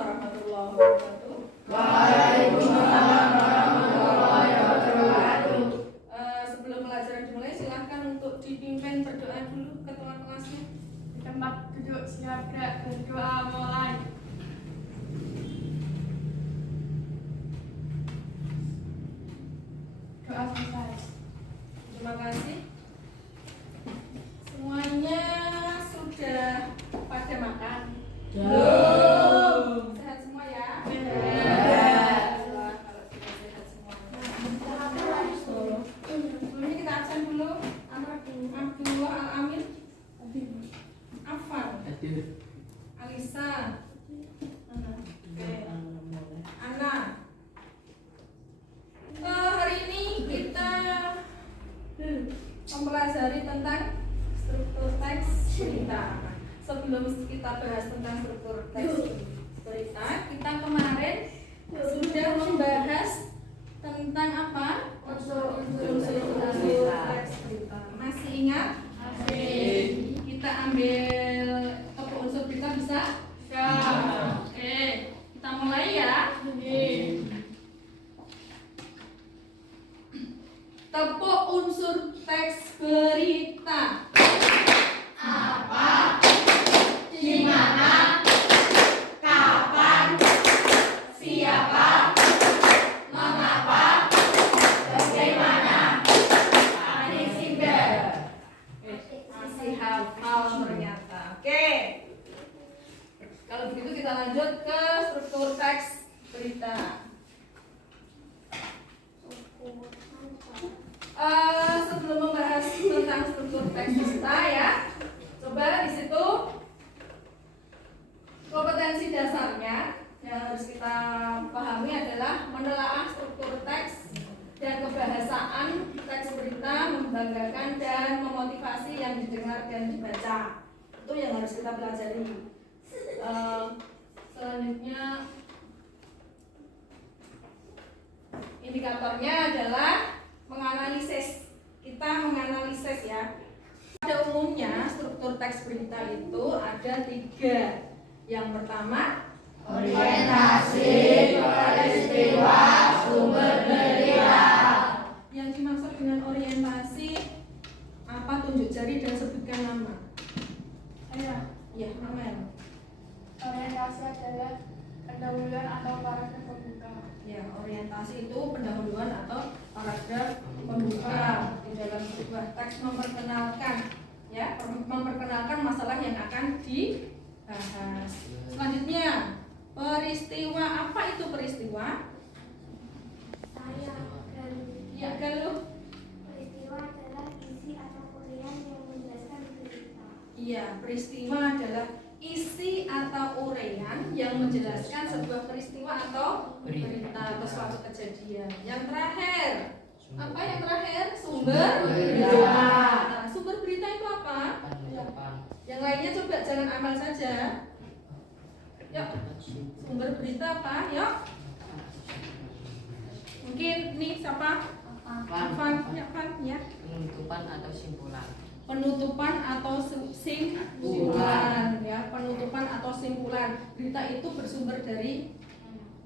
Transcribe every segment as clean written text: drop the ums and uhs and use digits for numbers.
warahmatullahi wabarakatuh. Waalaikumsalam warahmatullahi wabarakatuh. Sebelum pelajaran dimulai, silahkan untuk dipimpin berdoa dulu ketua kelasnya. Di tempat duduk siap gerak berdoa mulai. Doa selesai. Terima kasih. Semuanya sudah pada makan? Belum. Sehat semua ya? Alhamdulillah, kalau sudah sehat semuanya. Sebelumnya kita absen dulu. Abdullah Al-Amin, Afan, Alisa, Ana. Hari ini kita mempelajari tentang struktur teks berita. Sebelum kita bahas tentang struktur teks berita, kita kemarin sudah membahas tentang apa? Unsur-unsur teks berita. Masih ingat? Masih. Kita ambil topik unsur berita bisa? Ya. Oke, kita mulai ya. Tepuk unsur teks berita. Apa? Di mana? Kapan? Siapa? Mengapa? Bagaimana? Prinsipnya. Masih hafal ternyata. Oke. Kalau begitu kita lanjut ke struktur teks berita. Sebelum membahas tentang struktur teks berita ya, coba di situ kompetensi dasarnya yang harus kita pahami adalah menelaah struktur teks dan kebahasaan teks berita, membanggakan dan memotivasi yang didengar dan dibaca. Itu yang harus kita pelajari. Selanjutnya indikatornya adalah menganalisis. Kita menganalisis ya. Pada umumnya struktur teks berita itu ada 3. Yang pertama, Orientasi, peristiwa, sumber berita. yang dimaksud dengan orientasi apa? Tunjuk jari dan sebutkan nama. Ayo. Ya, nama ya. Orientasi adalah pendahuluan atau paragraf pembuka. Ya, orientasi itu pendahuluan atau paragraf pembuka di dalam sebuah teks, memperkenalkan ya, memperkenalkan masalah yang akan dibahas. Selanjutnya, peristiwa. Apa itu peristiwa? Ya, Galuh. Peristiwa adalah isi atau uraian yang menjelaskan berita. Iya, peristiwa adalah isi atau uraian yang menjelaskan sebuah peristiwa atau berita atau suatu kejadian. Yang terakhir, apa yang terakhir? Sumber berita. Nah, sumber berita itu apa? Yang lainnya coba jangan amal saja. Yuk, sumber berita apa? Yuk. Mungkin nih siapa? Afan, ya Afan, ya. Penutupan atau simpulan. Penutupan atau simpulan, ya. Penutupan atau simpulan. Berita itu bersumber dari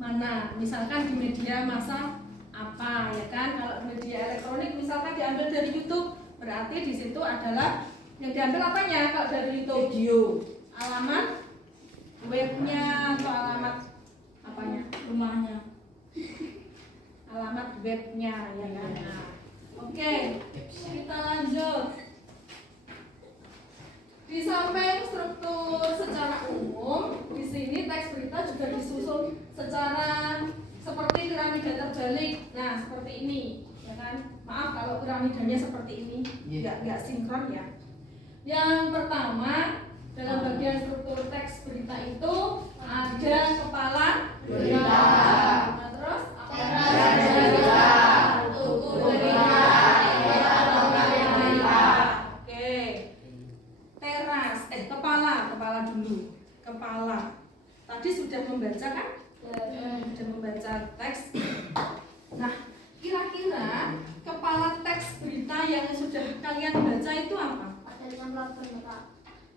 mana? Misalkan di media massa apa, ya kan? Kalau media elektronik misalkan diambil dari YouTube, berarti di situ adalah yang diambil apanya? Kalau dari YouTube, video, alamat webnya atau alamat apanya? Rumahnya. Alamat webnya, ya kan? Nah, oke, kita lanjut. Di samping struktur secara umum, di sini teks berita juga disusun secara seperti piramida terbalik. Nah, seperti ini, ya kan? Maaf kalau piramidanya seperti ini, nggak sinkron ya. Yang pertama, dalam bagian struktur teks berita itu ada kepala berita. Nah, terus apa? Tugu berita. Oke. Teras, kepala dulu. Kepala. Tadi sudah membaca kan? Sudah membaca teks. Nah, kira-kira kepala teks berita yang sudah kalian baca itu apa? Padatnya pelabuhan Merak.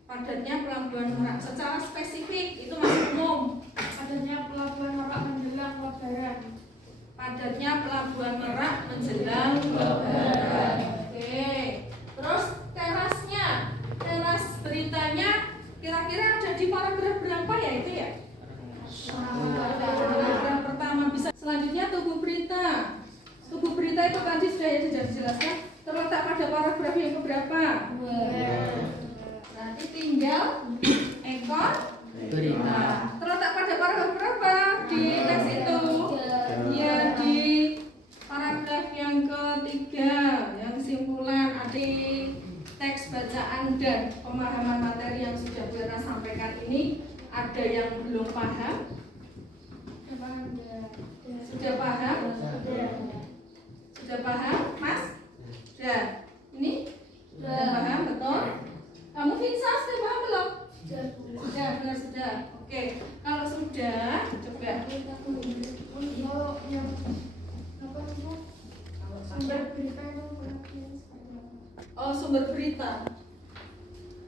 Padatnya pelabuhan Merak. Secara spesifik itu masih umum. Padatnya pelabuhan Merak menjelang Lebaran. Padatnya pelabuhan Merak menjelang Lebaran. Oke. Terus terasnya, teras beritanya kira-kira ada di paragraf berapa ya itu ya? Paragraf pertama bisa. Selanjutnya tubuh berita. Tubuh berita itu tadi sudah dijelaskan terletak pada paragraf yang keberapa? Berarti tinggal ekor Berita. terletak pada paragraf berapa di teks itu? Ya di paragraf yang ketiga, yang kesimpulan ada teks bacaan dan pemahaman materi yang sudah Vera sampaikan ini. Ada yang belum paham? Sudah paham? Sudah paham, Mas? Sudah. Ini? Sudah paham, betul? Kamu Vinsa sudah paham belum? Sudah, benar sudah. Oke, kalau sudah, coba. Sumber berita itu Oh, sumber berita.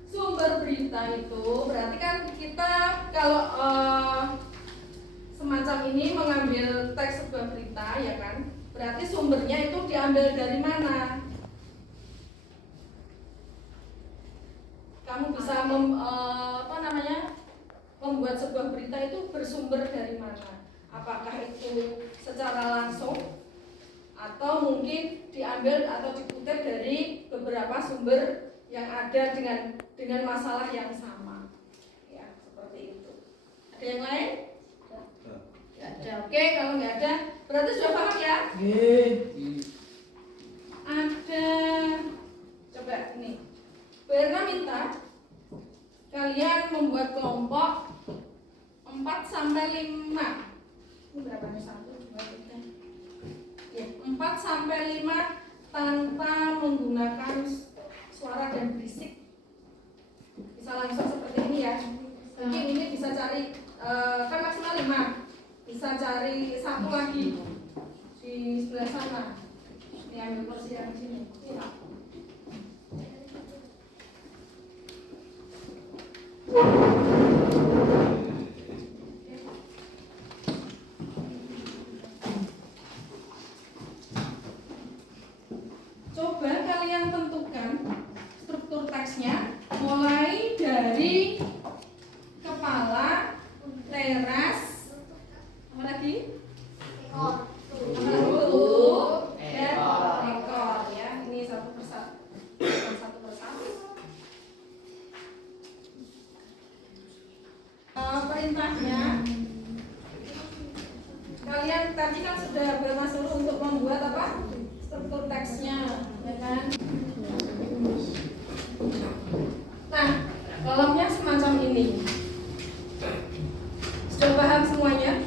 Sumber berita itu berarti kan kita kalau semacam ini mengambil teks sebuah berita, ya kan? Berarti sumbernya itu diambil dari mana? Kamu bisa membuat sebuah berita itu bersumber dari mana? Apakah itu secara langsung atau mungkin diambil atau dikutip dari beberapa sumber yang ada dengan masalah yang sama, ya seperti itu. Ada yang lain? Tidak ada. Oke, kalau nggak ada berarti sudah paham ya? Ada. Coba ini. Berna minta kalian membuat kelompok 4 sampai 5. Ini berapa nih? 1, 2, 3. Ya, 4 sampai 5 tanpa menggunakan suara dan berisik. Bisa langsung seperti ini ya. Mungkin ini bisa cari kan maksimal 5. Bisa cari satu lagi di sebelah sana. Ini ambil kursi yang sini. Ya. Coba kalian tentukan struktur teksnya mulai dari kepala, teras, apa lagi? Ekor, dan ekor ya. Ini satu persatu. Satu persatu. Perintahnya kalian tadi kan sudah bermasuk untuk membuat apa? Struktur teksnya, ya kan? Nah, kolomnya semacam ini. Sudah paham semuanya?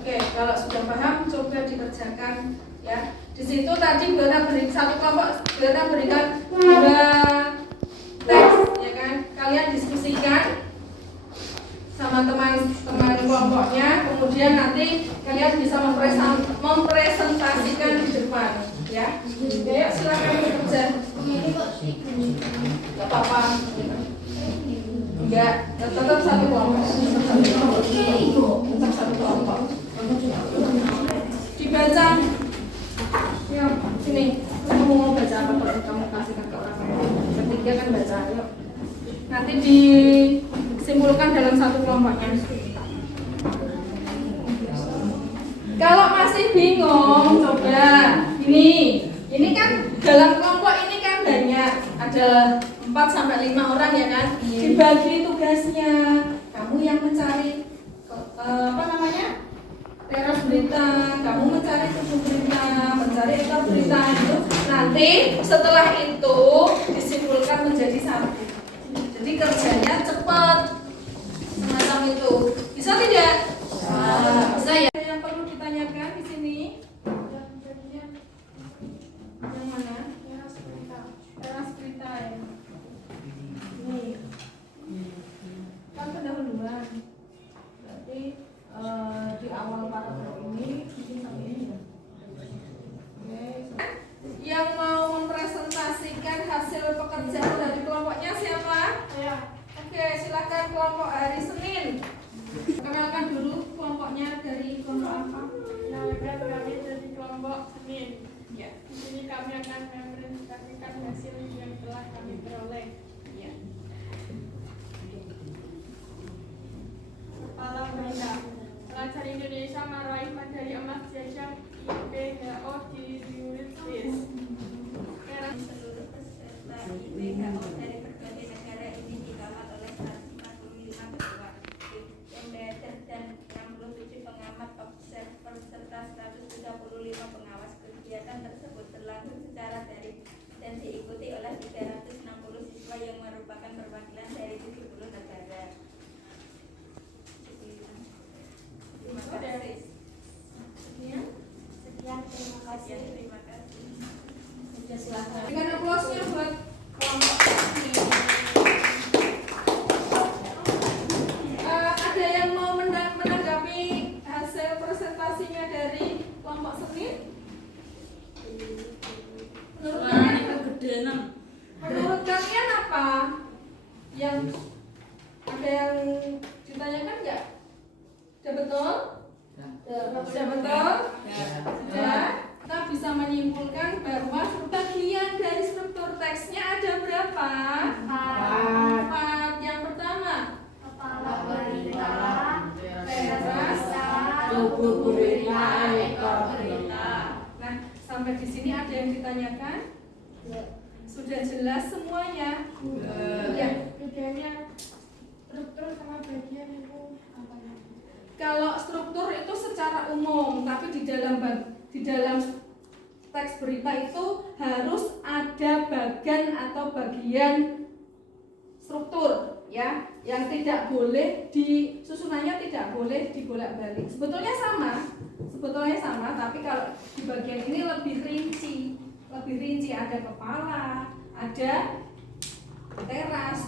Oke, kalau sudah paham, coba dikerjakan ya. Di situ tadi Bera beri satu kelompok, Bera berikan 2 teks, ya kan? Kalian diskusikan sama teman-teman kelompoknya, kemudian nanti kalian bisa mempresentasikan di depan, ya. Oke, silakan bekerja. Gak apa-apa. Enggak, tetap satu kelompok. Tetap satu kelompok. Dibaca. Yuk, sini. Kamu mau baca apa? Kalau kamu kasihkan ke orang lain. Ketiga kan baca. Yuk. Nanti disimpulkan dalam satu kelompoknya. Kalau masih bingung, coba ini kan dalam kelompok ini kan banyak, ada 4 sampai 5 orang ya kan. Dibagi tugasnya. Kamu yang mencari teras berita, kamu mencari tubuh berita, mencari ekor berita itu. Nanti setelah itu disimpulkan menjadi satu. Jadi kerjanya cepat semacam itu. Bisa tidak? Bisa ya. Yang perlu ditanyakan di sini yang mana? Teras berita ya. Ini kan pendahuluan. Berarti di awal paragraf ini sampai ini ya. Oke. Yang mau mempresentasikan hasil pekerjaan dari kelompoknya siapa? Oke, silakan kelompok hari Senin. Karena Perkenalkan dulu kelompoknya dari kelompok apa? Kenalkan kami dari kelompok Senin. Ya, di sini kami akan mempresentasikan hasil yang telah kami peroleh. Ya. Kepala berita. Pelajar Indonesia meraih medali emas di ajang IPHO di Zurich. Seluruh peserta IPHO dari berbagai negara ini dikawal oleh 145 ketua, moderator dan 67 pengamat observer serta 135 pengawas. Kegiatan tersebut berlangsung secara daring dan diikuti oleh 360 siswa yang merupakan perwakilan dari 70 negara. Terima kasih. Sekian. Sekian, terima kasih. Terima kasih. Ya, silahkan. Berikan aplausnya buat kelompok ini. Ada yang mau menanggapi hasil presentasinya dari kelompok Senin? Menurut kalian apa? Yang ada yang ditanyakan nggak? Sudah betul? Sudah betul? Sudah. Kita bisa menyimpulkan bahwa bagian dari struktur teksnya ada berapa? 4. Yang pertama, Kepala berita, teras, tubuh berita, ekor berita. Nah, sampai di sini ada yang ditanyakan? Sudah jelas semuanya? Ya. Bedanya struktur sama bagian itu apa ya? Kalau struktur itu secara umum, tapi di dalam teks berita itu harus ada bagian atau bagian struktur, ya, yang tidak boleh susunannya tidak boleh dibolak-balik. Sebetulnya sama, tapi kalau di bagian ini lebih rinci, ada kepala, ada teras,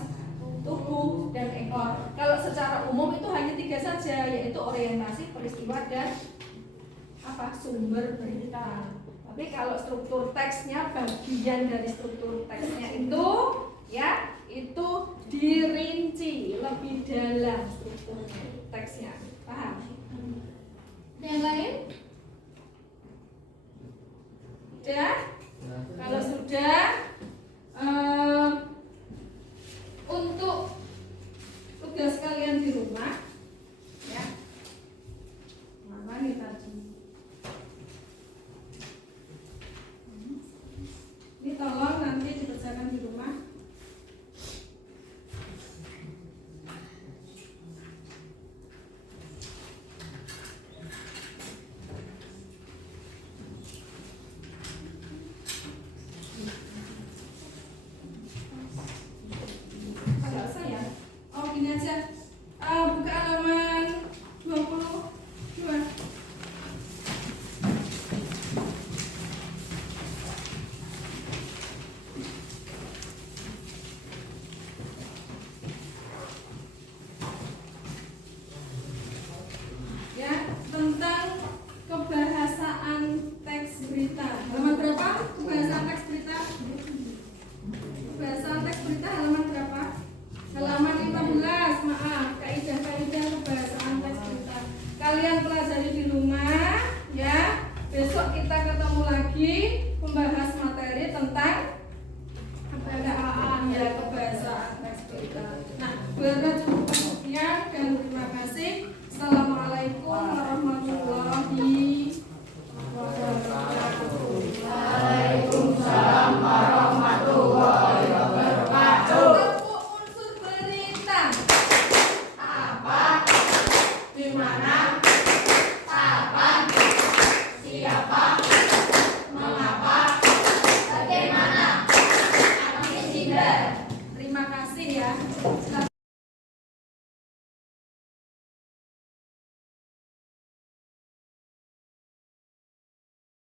tubuh, dan ekor. Kalau secara umum itu hanya 3 saja, yaitu orientasi, peristiwa, dan sumber berita. Tapi kalau struktur teksnya, bagian dari struktur teksnya itu, ya, itu dirinci lebih dalam strukturnya teksnya. Paham? Yang lain? Sudah? Kalau sudah, untuk tugas kalian di rumah, ya, mana nih tadi? Ini tolong nanti dikerjakan di rumah. Agak usah ya. Oh, gini aja. Buka halaman 22. Ya, tentang kebahasaan teks berita. Halaman berapa? Kebahasaan teks berita. Kebahasaan teks berita halaman berapa? Halaman 15. Maaf, kaidah-kaidah kebahasaan teks berita. Kalian pelajari di rumah, ya. Besok kita ketemu lagi membahas materi tentang kebahasaan, ya, kebahasaan teks berita. Nah, berapa cukup sekian dan terima kasih. Assalamualaikum warahmatullahi wabarakatuh. Waalaikumsalam warahmatullahi wabarakatuh. Tepuk unsur berita. Apa? Di mana?